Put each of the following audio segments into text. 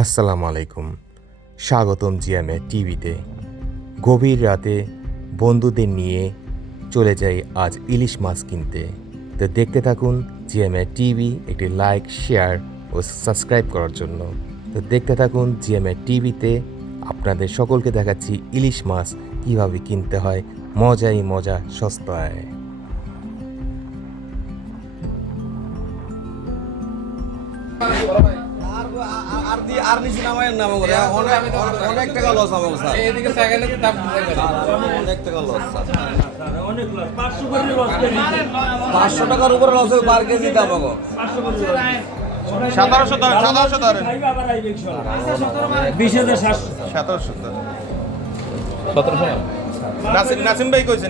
আসসালামু আলাইকুম, স্বাগতম জিএমএ টিভিতে। গভীর রাতে বন্ধুদের নিয়ে চলে যাই আজ ইলিশ মাছ কিনতে। তো দেখতে থাকুন জিএমএ টিভি, একটি লাইক, শেয়ার ও সাবস্ক্রাইব করার জন্য। তো দেখতে থাকুন জিএমএ টিভিতে, আপনাদের সকলকে দেখাচ্ছি ইলিশ মাছ কীভাবে কিনতে হয় মজাই মজা সস্তায়। আর নিচে নামায় নাম করে অনেক টাকা লস আমাকে স্যার এদিকে সাইকেলে তো দাম অনেক টাকা লস স্যার 500 টাকার উপরে লস হবে পার কেজি দাম আমাকে 1700 ধরেন 1700 নাসিম ভাই কইছে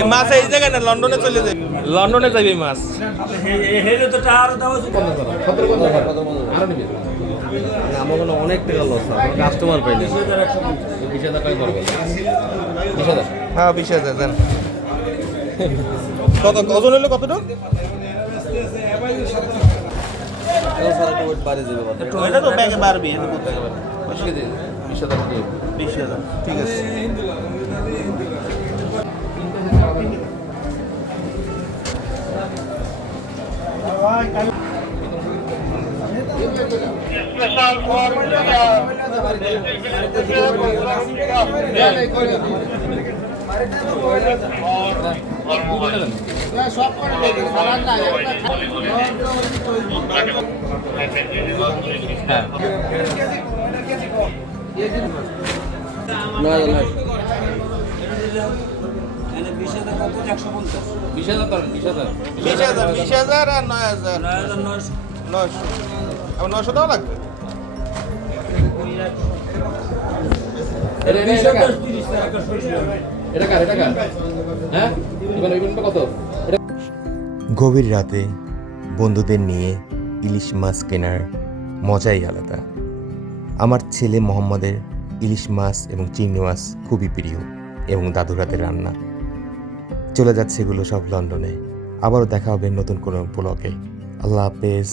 এই মাছ এই জায়গায় না, লন্ডনে চলে যাবে, লন্ডনে যাবে এই মাছ। আমাকে অনেক টাকা লস কাস্টমার পাই না। হ্যাঁ 20,000 দেন। কত ওজন হলো কতটুকু? এটা তো ব্যাগে বাড়বি, এটা বুঝতে পারবেন। 20,000 ঠিক আছে। বিশ হাজার আর 9,000 900 আবার 900 টাকা লাগবে। গভীর রাতে বন্ধুদের নিয়ে ইলিশ মাছ কেনার মজাই আলাদা। আমার ছেলে মোহাম্মদের ইলিশ মাছ এবং চিংড়ি মাছ খুবই প্রিয় এবং দাদুর হাতের রান্না। চলে যাচ্ছে এগুলো সব লন্ডনে। আবারও দেখা হবে নতুন কোনো ব্লগে। আল্লাহ হাফেজ।